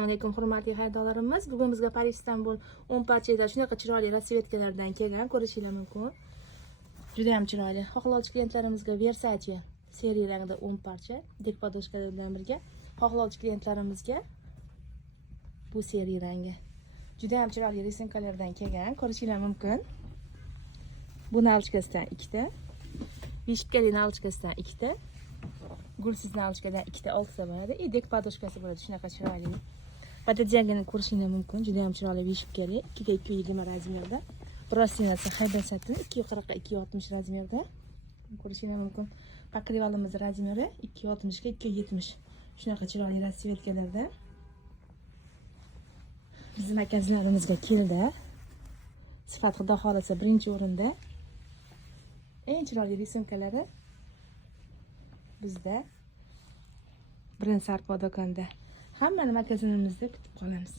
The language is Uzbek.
Assalomu alaykum hurmatli xaridorlarimiz. Bugun bizga Parij Istanbul 10 parchada shunaqa chiroyli rasvetkalardan kelgan, ko'rishingiz mumkin. Juda ham chiroyli. Xohlovchi klientlarimizga Versace seriyalariga 10 parcha dek podoshkalar bilan birga xohlovchi klientlarimizga bu seriya rangi. Juda ham chiroyli resinkalardan kelgan, ko'rishingiz mumkin. Bu nalchkasidan ikkita, vishkali nalchkasidan ikkita, gulsiz nalchkadan ikkita olsa bo'ladi. Dek podoshkasi bo'ladi shunaqa chiroyli. Patadiyagini ko'rishingiz mumkin. Juda ham chiroyli vishkali 2x220 razmerda. Prostinasi haydar satin 240 260 razmerda. Ko'rishingiz mumkin. Pokrivalimiz razmeri 260 ga 270. Shunaqa chiroyli rasvetkalarda bizim magazinlarimizga keldi. Sifat xudo xolasa birinchi o'rinda. Eng chiroyli resimkalari bizda Birin Sarpo do'konda. Hammani magazinimizda kutib qolamiz.